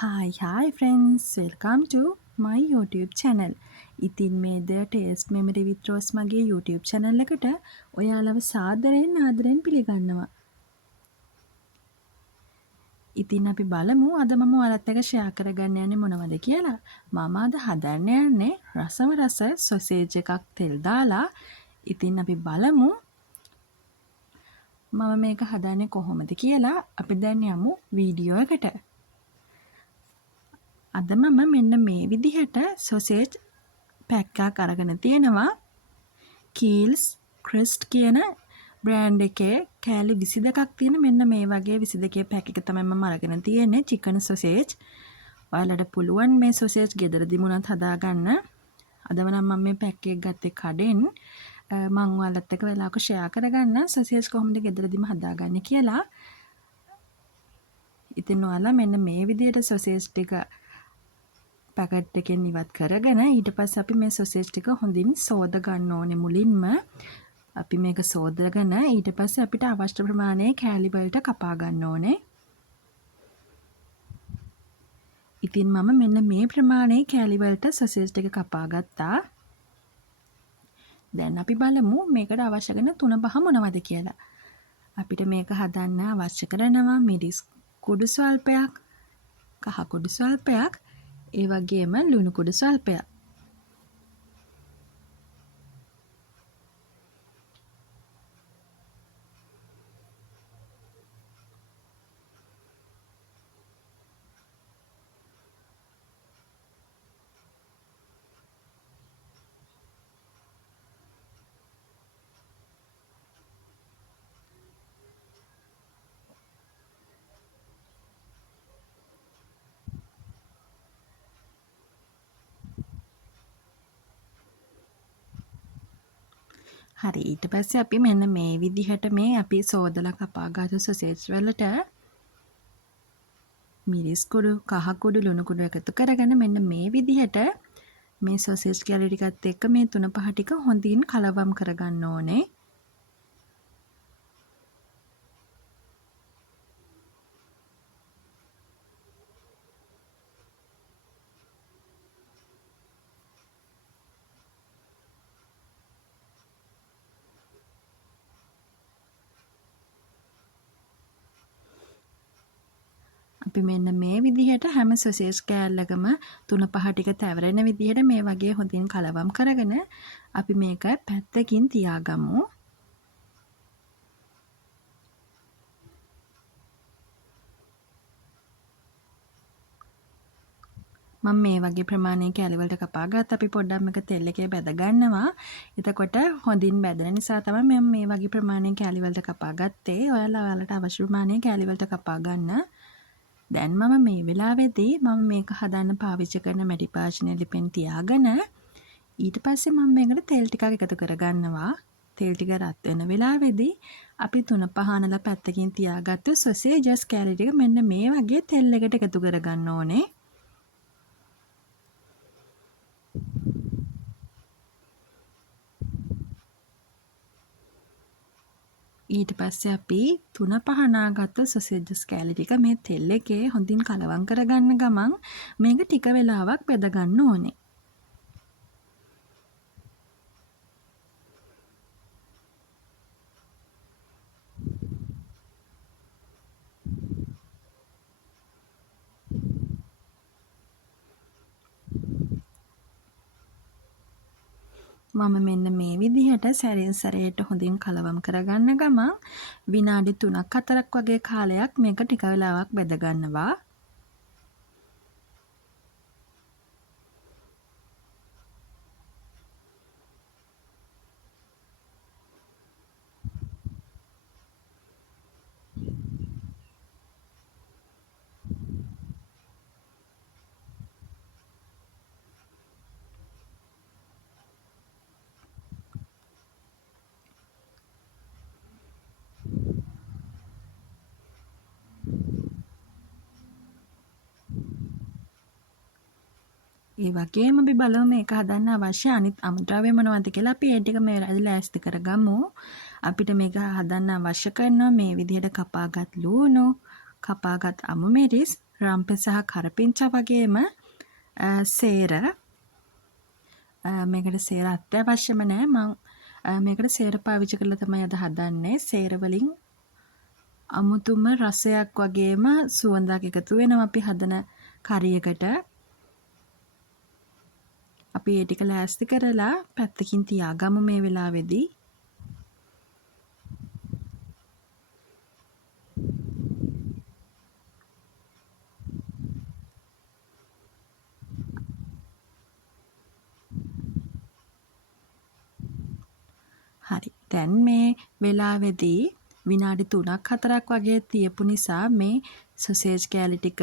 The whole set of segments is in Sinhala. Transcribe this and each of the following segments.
Hi friends, welcome to my YouTube channel. ඉතින් මේ ද ටේස්ට් මෙමරි with Rose මගේ YouTube channel එකට ඔයාලව සාදරයෙන් ආදරයෙන් පිළිගන්නවා. ඉතින් අපි බලමු අද මම ඔයාලත් එක්ක ෂෙයා කරගන්න යන්නේ මොනවද කියලා. මම අද හදන්න යන්නේ රසම රස සොසේජ් එකක් තෙල් දාලා. ඉතින් අපි බලමු මම මේක හදන්නේ කොහොමද කියලා. අපි දැන් යමු වීඩියෝ එකට. අද මම මෙන්න මේ විදිහට සොසේජ් පැක් එකක් අරගෙන තියෙනවා. කීල්ස් ක්‍රිස්ට් කියන බ්‍රෑන්ඩ් එකේ කෑලි 22ක් තියෙන මෙන්න මේ වගේ 22 පැක් එක තමයි මම අරගෙන තියෙන්නේ චිකන් සොසේජ්. ඔයාලට පුළුවන් මේ සොසේජ් ගෙදරදීම උනත් හදාගන්න. අදම නම් මම මේ පැක් එක ගත්තේ කඩෙන්. මම ඔයාලත් එක්ක වෙලාවක ෂෙයා කරගන්න සොසේජ් කොහොමද ගෙදරදීම හදාගන්නේ කියලා. ඉතින් ඔයාලා මෙන්න මේ විදිහට සොසේජ් ටික පැකට් එකෙන් ඉවත් කරගෙන ඊට පස්සේ අපි මේ සොසේජ් ටික හොඳින් සෝද ගන්න ඕනේ මුලින්ම. අපි මේක සෝදගෙන ඊට පස්සේ අපිට අවශ්‍ය ප්‍රමාණයේ කෑලි වලට කපා ගන්න ඕනේ. ඉතින් මම මෙන්න මේ ප්‍රමාණයේ කෑලි වලට සොසේජ් ටික කපා ගත්තා. දැන් අපි බලමු මේකට අවශ්‍ය කරන තුන පහ මොනවද කියලා. අපිට මේක හදන්න අවශ්‍ය කරනවා මිරිස් කුඩු ස්වල්පයක්, කහ කුඩු ස්වල්පයක්, ඒ වගේම ලුණු කුඩු ස්වල්පයක්. හරි ඊට පස්සේ අපි මෙන්න මේ විදිහට මේ අපි සෝදලා කපාගත්තු සොසේජ් වලට මිරිස් කුඩු, කහ කුඩු, ලුණු කුඩු එකතු කරගෙන මෙන්න මේ විදිහට මේ සොසේජ් කෑලි ටිකත් එක්ක මේ තුන පහ ටික හොඳින් කලවම් කරගන්න ඕනේ. අපි මෙන්න මේ විදිහට හැම සොසේජ් කෑල්ලකම තුන පහ ටික තැවරෙන විදිහට මේ වගේ හොඳින් කලවම් කරගෙන අපි මේක පැත්තකින් තියාගමු. මම මේ වගේ ප්‍රමාණයේ කෑලි වලට කපා ගත්ත. අපි පොඩ්ඩක් මේක තෙල් එකේ බැද ගන්නවා. එතකොට හොඳින් බැදෙන නිසා තමයි මම මේ වගේ ප්‍රමාණයේ කෑලි වලට කපා ගත්තේ. ඔයාලට අවශ්‍ය ප්‍රමාණයේ කෑලි වලට කපා ගන්න. දැන් මම මේ වෙලාවේදී මම මේක හදන්න පාවිච්චි කරන මැටි පාෂණය ලිපෙන් තියාගෙන ඊට පස්සේ මම මේකට තෙල් ටිකක් එකතු කරගන්නවා. තෙල් ටික රත් වෙන වෙලාවේදී අපි තුන පහනලා පැත්තකින් තියාගත්තු සොසේජස් කෑලි ටික මෙන්න මේ වගේ තෙල් එකට එකතු කරගන්න ඕනේ. ඊට පස්සේ අපි තුන පහනාගත්තු සොසේජස් කෑලි ටික මේ තෙල් එකේ හොඳින් කලවම් කරගන්න ගමන් මේක ටික වෙලාවක් බෙද ගන්න ඕනේ. මම මෙන්න මේ විදිහට සැරින් සැරේට හොඳින් කලවම් කරගන්න ගමන් විනාඩි 3ක් 4ක් වගේ කාලයක් මේක ටික වෙලාවක් බෙද ගන්නවා. ඒ වගේම අපි බලමු මේක හදන්න අවශ්‍ය අනිත් අමුද්‍රව්‍ය මොනවද කියලා. අපි ඒ ටික මේ වෙලාවේදී ලෑස්ති කරගමු. අපිට මේක හදන්න අවශ්‍ය කරනවා මේ විදිහට කපාගත් ලුණු, කපාගත් අමු මිරිස්, රම්පෙ සහ කරපිංචා වගේම සේර. මේකට සේර අත්‍යවශ්‍යම නෑ. මම මේකට සේර පාවිච්චි කරලා තමයි අද හදන්නේ. සේර වලින් අමුතුම රසයක් වගේම සුවඳක් එකතු වෙනවා අපි හදන කරියකට. අපි ඒ ටික ලෑස්ති කරලා පැත්තකින් තියාගමු මේ වෙලාවේදී. හරි. දැන් මේ වෙලාවේදී විනාඩි 3ක් 4ක් වගේ තියපු නිසා මේ සොසේජ් කෑලි ටික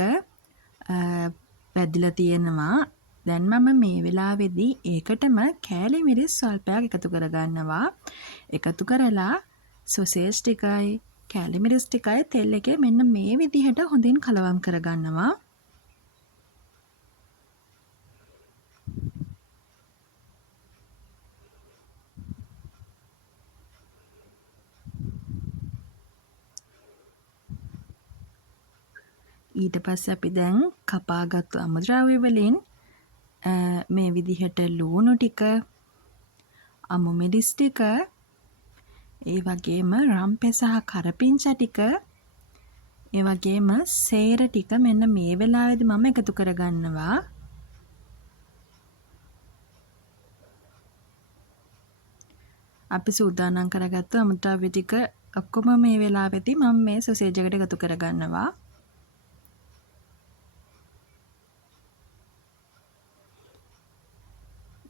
වැදිලා තියෙනවා. දැන් මම මේ වෙලාවේදී ඒකටම කෑලි මිරිස් ස්වල්පයක් එකතු කරගන්නවා. එකතු කරලා සොසේජ් ටිකයි කෑලි මිරිස් ටිකයි තෙල් එකේ මෙන්න මේ විදිහට හොඳින් කලවම් කරගන්නවා. ඊට පස්සේ අපි දැන් කපාගත්තු අමුද්‍රව්‍ය වලින් මේ විදිහට ලූණු ටික, අමු මිරිස් ටික, ඒ වගේම රම්පෙ සහ කරපිංචා ටික, ඒ වගේම සේර ටික මෙන්න මේ වෙලාවේදී මම එකතු කරගන්නවා. අපි සූදානම් කරගත්තු අමුද්‍රව්‍ය ටික ඔක්කොම මේ වෙලාවේදී මම මේ සොසේජ් එකට එකතු කරගන්නවා.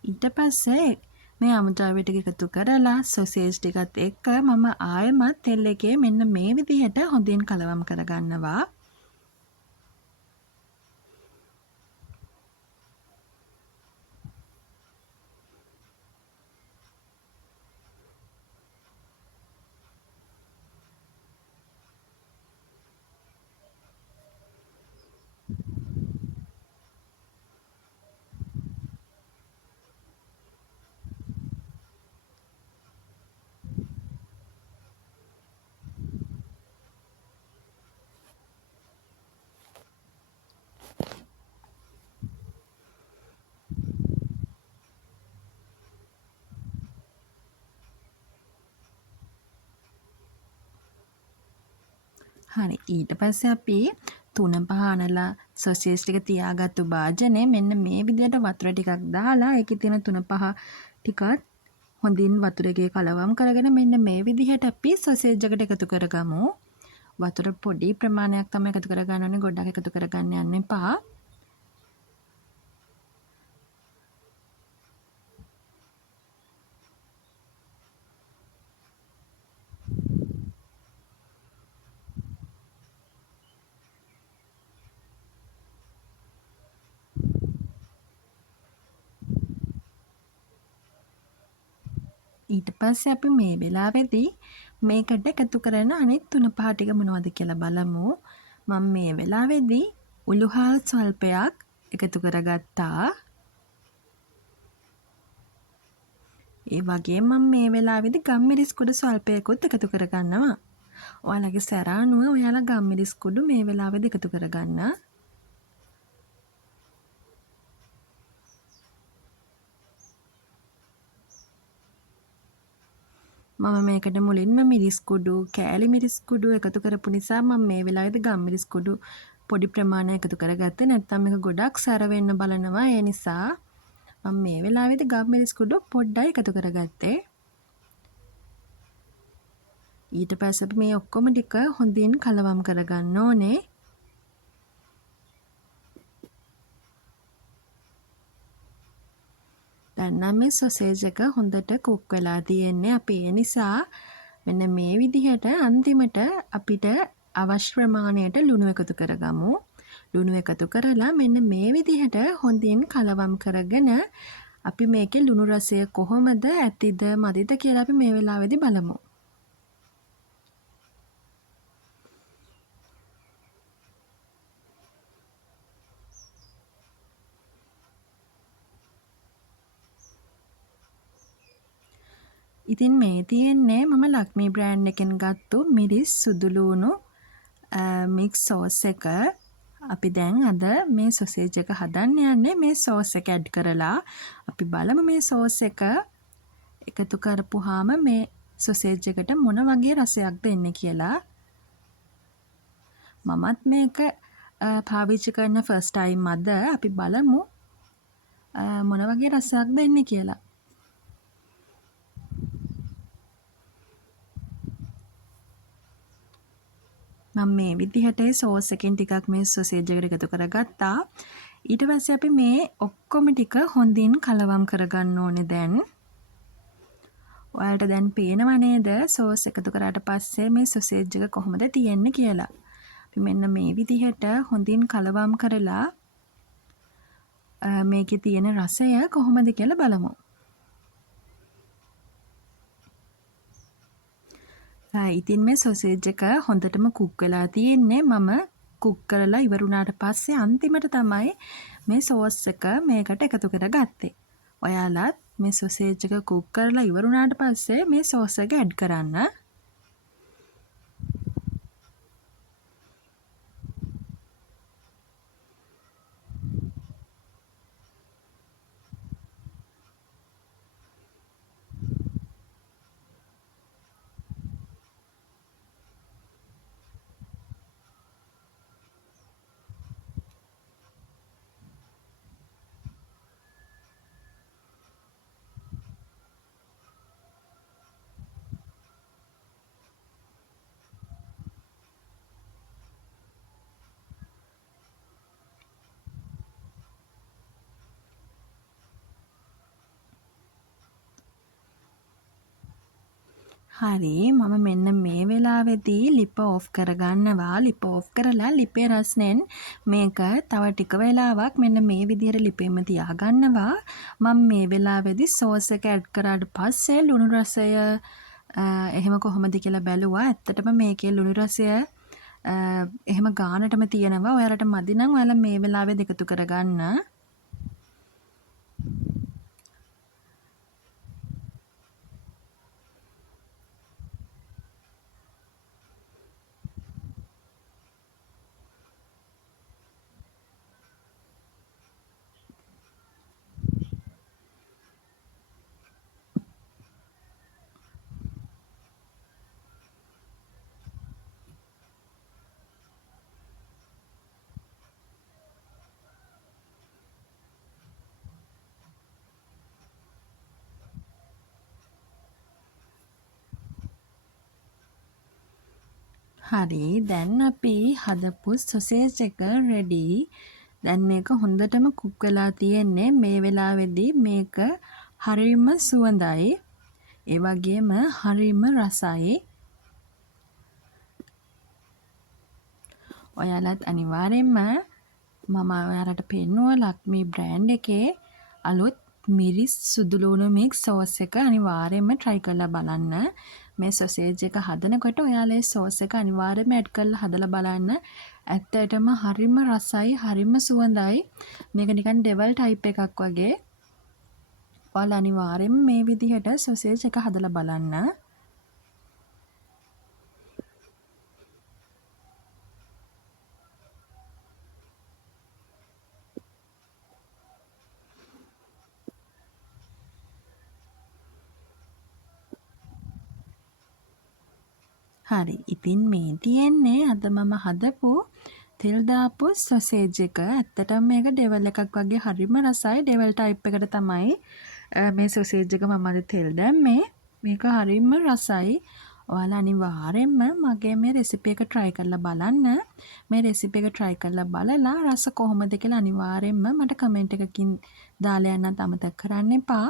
ඊට පස්සේ මේ අමුද්‍රව්‍ය ටික එකතු කරලා සොසේජ් ටිකත් එක්ක මම ආයෙමත් තෙල් එකේ මෙන්න මේ විදිහට හොඳින් කලවම් කරගන්නවා. හරි. ඊට පස්සේ අපි 3-5 අනලා සොසේජ් ටික තියාගත්තු භාජනේ මෙන්න මේ විදිහට වතුර ටිකක් දාලා ඒකේ තියෙන 3-5 ටිකත් හොඳින් වතුර එකේ කලවම් කරගෙන මෙන්න මේ විදිහට අපි සොසේජ් එකට එකතු කරගමු. වතුර පොඩි ප්‍රමාණයක් තමයි එකතු කරගන්න ඕනේ. ගොඩක් එකතු කරගන්න යන්න එපා. ඊට පස්සේ අපි මේ වෙලාවේදී මේකට එකතු කරන අනිත් 3-5 ටික මොනවද කියලා බලමු. මම මේ වෙලාවේදී උළුහල් ස්වල්පයක් එකතු කරගත්තා. ඒ වගේම මම මේ වෙලාවේදී ගම්මිරිස් කුඩු ස්වල්පයකුත් එකතු කරගන්නවා. ඔයාලගේ සැර අනුව ඔයාලා ගම්මිරිස් කුඩු මේ වෙලාවේදී එකතු කරගන්න. මම මේකට මුලින්ම මිරිස් කුඩු, කෑලි මිරිස් කුඩු එකතු කරපු නිසා මම මේ වෙලාවේදී ගම්මිරිස් කුඩු පොඩි ප්‍රමාණයක් එකතු කරගත්තේ. නැත්නම් මේක ගොඩක් සැර වෙන්න බලනවා. ඒ නිසා මම මේ වෙලාවේදී ගම්මිරිස් කුඩු පොඩ්ඩයි එකතු කරගත්තේ. ඊට පස්සේ අපි මේ ඔක්කොම ටික හොඳින් කලවම් කරගන්න ඕනේ. දැන් නම් මේ සොසේජ් එක හොඳට කුක් වෙලා තියෙන්නේ. අපි ඒ නිසා මෙන්න මේ විදිහට අන්තිමට අපිට අවශ්‍ය ප්‍රමාණයට ලුණු එකතු කරගමු. ලුණු එකතු කරලා මෙන්න මේ විදිහට හොඳින් කලවම් කරගෙන අපි මේකේ ලුණු රසය කොහොමද ඇතිද මදිද කියලා අපි මේ වෙලාවේදී බලමු. ඉතින් මේ තියෙන්නේ මම ලක්මී බ්‍රෑන්ඩ් එකෙන් ගත්තු මිරිස් සුදුලූණු මික්ස් සෝස් එක. අපි දැන් අද මේ සොසේජ් එක හදන්න යන්නේ මේ සෝස් එක ඇඩ් කරලා. අපි බලමු මේ සෝස් එක එකතු කරපුවාම මේ සොසේජ් එකට මොන වගේ රසයක්ද එන්නේ කියලා. මමත් මේක පාවිච්චි කරන ෆස්ට් ටයිම් අද. අපි බලමු මොන වගේ රසයක්ද එන්නේ කියලා. මම මේ විදිහට සෝස් එකෙන් ටිකක් මේ සොසේජ් එකට එකතු කරගත්තා. ඊට පස්සේ අපි මේ ඔක්කොම ටික හොඳින් කලවම් කරගන්න ඕනේ දැන්. ඔයාලට දැන් පේනව නේද සෝස් එකතු කරාට පස්සේ මේ සොසේජ් එක කොහොමද තියෙන්නේ කියලා. අපි මෙන්න මේ විදිහට හොඳින් කලවම් කරලා මේකේ තියෙන රසය කොහොමද කියලා බලමු. ඉතින් මේ සොසේජ් එක හොඳටම කුක් වෙලා තියෙන්නේ. මම කුක් කරලා ඉවරුණාට පස්සේ අන්තිමට තමයි මේ සෝස් එක මේකට එකතු කරගත්තේ. ඔයාලත් මේ සොසේජ් එක කුක් කරලා ඉවරුණාට පස්සේ මේ සෝස් එක ඇඩ් කරන්න. හරි මම මෙන්න මේ වෙලාවේදී ලිප ඔෆ් කරගන්නවා. ලිප ඔෆ් කරලා ලිපේ රස්නෙන් මේක තව ටික වෙලාවක් මෙන්න මේ විදිහට ලිපෙම තියාගන්නවා. මම මේ වෙලාවේදී සෝස් එක ඇඩ් කරාට පස්සේ ලුණු රසය එහෙම කොහොමද කියලා බැලුවා. ඇත්තටම මේකේ ලුණු රසය එහෙම ගානටම තියෙනවා. ඔයාලට මදි නම් ඔයාලා මේ වෙලාවේ දෙකතු කරගන්න. හරි දැන් අපි හදපු සොසේජ් එක රෙඩි. දැන් මේක හොඳටම කුක් වෙලා තියෙන්නේ. මේ වෙලාවේදී මේක හරිම සුවඳයි. ඒ වගේම හරිම රසයි. ඔයාලත් අනිවාර්යෙන්ම මම ඔයාලට පෙන්නුවා ලක්මී බ්‍රෑන්ඩ් එකේ අලුත් මිරිස් සුදුලුණු මික්ස් සෝස් එක අනිවාර්යෙන්ම try කරලා බලන්න. මේ සොසේජ් එක හදනකොට ඔයාලා සෝස් එක අනිවාර්යෙන්ම ඇඩ් කරලා හදලා බලන්න. ඇත්තටම හරිම රසයි, හරිම සුවඳයි. මේක නිකන් ඩෙවල් ටයිප් එකක් වගේ. ඔයාලා අනිවාර්යෙන්ම මේ විදිහට සොසේජ් එක හදලා බලන්න. හරි ඉතින් මේ තියෙන්නේ අද මම හදපු තෙල් දාපු සොසේජ් එක. ඇත්තටම මේක ඩෙවල් එකක් වගේ හරිම රසයි. ඩෙවල් ටයිප් එකට තමයි මේ සොසේජ් එක මම අද තෙල් දැම්මේ. මේක හරිම රසයි. ඔයාලා අනිවාර්යෙන්ම මගේ මේ රෙසිපි එක try කරලා බලන්න. මේ රෙසිපි එක try කරලා බලලා රස කොහොමද කියලා අනිවාර්යෙන්ම මට කමෙන්ට් එකකින් දාලා යන්නත් අමතක කරන්න එපා.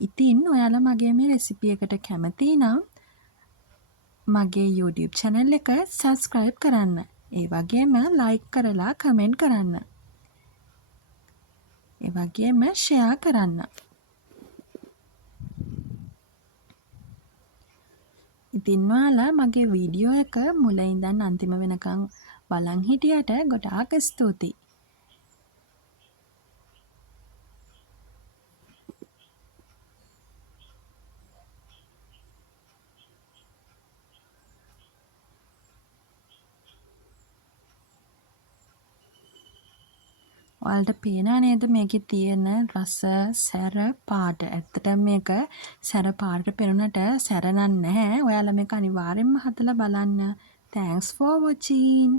ඉතින් ඔයාලා මගේ මේ රෙසිපි එකට කැමති නම් මගේ YouTube channel එක subscribe කරන්න. ඒ වගේම like කරලා comment කරන්න. ඒ වගේම share කරන්න. ඉතින් ඔයාලා මගේ වීඩියෝ එක මුල ඉඳන් අන්තිම වෙනකන් බලන් හිටියට ගොඩාක් ස්තුතියි. ඔයාලට පේනව නේද මේකේ තියෙන රස සැර පාට. ඇත්තටම මේක සැර පාටට පෙනුනට සැර නම් නැහැ. ඔයාලා මේක අනිවාර්යෙන්ම හදලා බලන්න. Thanks for watching.